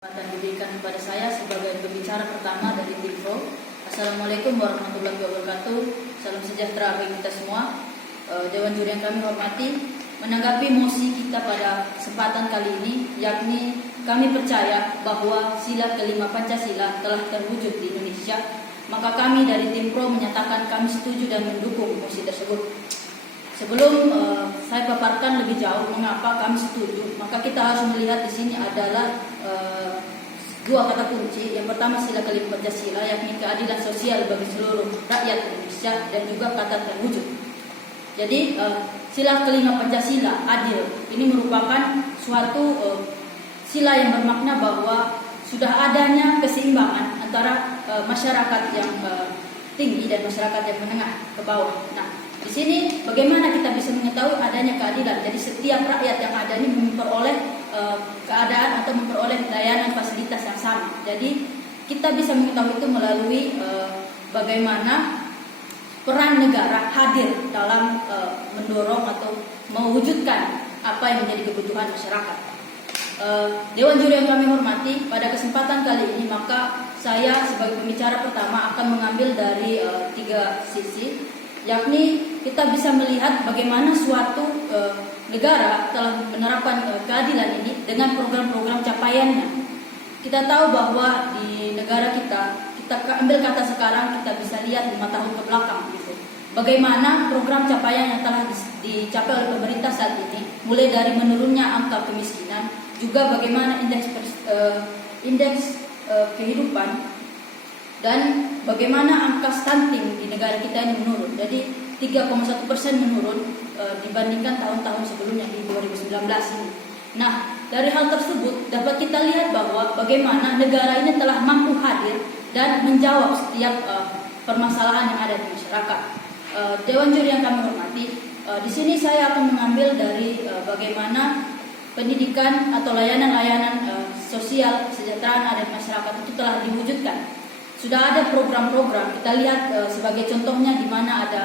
Dan diberikan kepada saya sebagai pembicara pertama dari Timro. Assalamualaikum warahmatullahi wabarakatuh. Salam sejahtera bagi kita semua. Dewan juri yang kami hormati, menanggapi mosi kita pada kesempatan kali ini, yakni kami percaya bahwa sila kelima Pancasila telah terwujud di Indonesia, maka kami dari Timro menyatakan kami setuju dan mendukung mosi tersebut. Sebelum saya paparkan lebih jauh mengapa kami setuju, maka kita harus melihat di sini adalah dua kata kunci. Yang pertama sila kelima Pancasila, yakni keadilan sosial bagi seluruh rakyat Indonesia dan juga kata terwujud. Jadi sila kelima Pancasila adil ini merupakan suatu sila yang bermakna bahwa sudah adanya keseimbangan antara masyarakat yang tinggi dan masyarakat yang menengah ke bawah. Nah, di sini bagaimana kita bisa mengetahui adanya keadilan? Jadi setiap rakyat yang ada ini memperoleh keadaan atau memperoleh layanan fasilitas yang sama. Jadi kita bisa mengetahui itu melalui bagaimana peran negara hadir dalam mendorong atau mewujudkan apa yang menjadi kebutuhan masyarakat. Dewan juri yang kami hormati, pada kesempatan kali ini maka saya sebagai pembicara pertama akan mengambil dari tiga sisi, yakni kita bisa melihat bagaimana suatu negara telah menerapkan keadilan ini dengan program-program capaiannya. Kita tahu bahwa di negara kita ambil kata sekarang, kita bisa lihat 5 tahun ke belakang gitu. Bagaimana program capaian yang telah dicapai oleh pemerintah saat ini, mulai dari menurunnya angka kemiskinan, juga bagaimana indeks kehidupan, dan bagaimana angka stunting di negara kita ini menurun. Jadi 3,1% menurun dibandingkan tahun-tahun sebelumnya di 2019 ini. Nah, dari hal tersebut dapat kita lihat bahwa bagaimana negara ini telah mampu hadir dan menjawab setiap permasalahan yang ada di masyarakat. Dewan juri yang kami hormati, di sini saya akan mengambil dari bagaimana pendidikan atau layanan-layanan sosial kesejahteraan ada di masyarakat itu telah diwujudkan. Sudah ada program-program, kita lihat sebagai contohnya di mana ada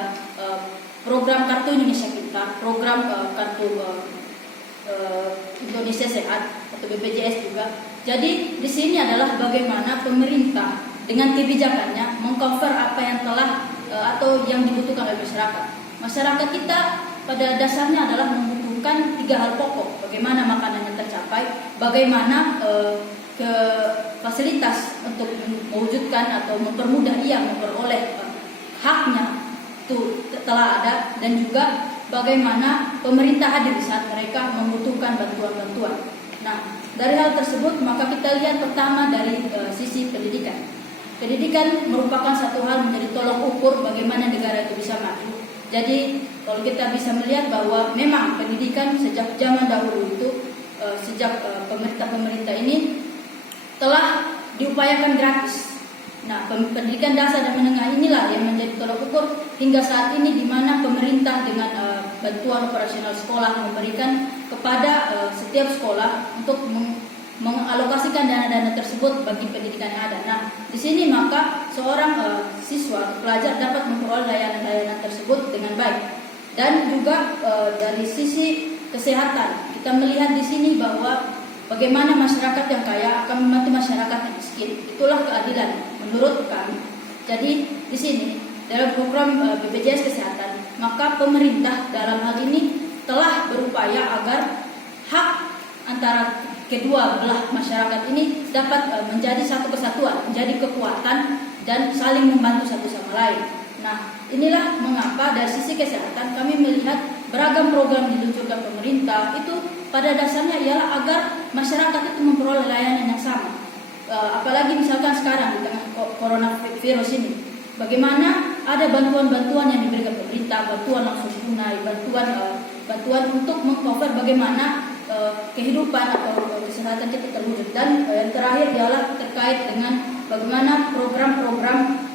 program Kartu Indonesia Pintar, program Kartu Indonesia Sehat atau BPJS juga. Jadi di sini adalah bagaimana pemerintah dengan kebijakannya mengcover apa yang telah atau yang dibutuhkan oleh masyarakat. Masyarakat kita pada dasarnya adalah membutuhkan 3 hal pokok: bagaimana makanannya tercapai, bagaimana ke fasilitas untuk mewujudkan atau mempermudah ia memperoleh haknya itu telah ada, dan juga bagaimana pemerintah hadir di saat mereka membutuhkan bantuan-bantuan. Nah, dari hal tersebut maka kita lihat pertama dari sisi pendidikan. Pendidikan merupakan satu hal menjadi tolok ukur bagaimana negara itu bisa maju. Jadi kalau kita bisa melihat bahwa memang pendidikan sejak zaman dahulu itu sejak pemerintah ini telah diupayakan gratis. Nah, pendidikan dasar dan menengah inilah yang menjadi tolok ukur hingga saat ini, di mana pemerintah dengan bantuan operasional sekolah memberikan kepada setiap sekolah untuk mengalokasikan dana-dana tersebut bagi pendidikan yang ada. Nah, di sini maka seorang siswa atau pelajar dapat memperoleh layanan-layanan tersebut dengan baik. Dan juga dari sisi kesehatan, kita melihat di sini bahwa bagaimana masyarakat yang kaya akan membantu masyarakat yang miskin. Itulah keadilan menurut kami. Jadi di sini dalam program BPJS Kesehatan, maka pemerintah dalam hal ini telah berupaya agar hak antara kedua belah masyarakat ini dapat menjadi satu kesatuan, menjadi kekuatan dan saling membantu satu sama lain. Nah, inilah mengapa dari sisi kesehatan kami melihat beragam program diluncurkan pemerintah itu pada dasarnya ialah agar masyarakat itu memperoleh layanan yang sama. Apalagi misalkan sekarang di tengah coronavirus ini, bagaimana ada bantuan-bantuan yang diberikan pemerintah, bantuan langsung tunai, bantuan untuk mengcover bagaimana kehidupan atau kesehatan kita terwujud. Dan yang terakhir ialah terkait dengan bagaimana program-program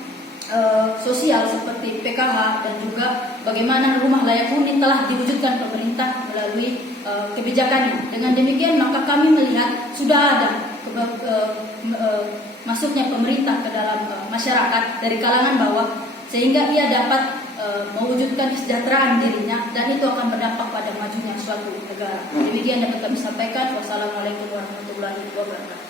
sosial seperti PKH dan juga bagaimana rumah layak huni telah diwujudkan pemerintah melalui kebijakannya. Dengan demikian maka kami melihat sudah ada masuknya pemerintah ke dalam masyarakat dari kalangan bawah, sehingga ia dapat mewujudkan kesejahteraan dirinya, dan itu akan berdampak pada majunya suatu negara. Demikian dapat kami sampaikan. Wassalamualaikum warahmatullahi wabarakatuh.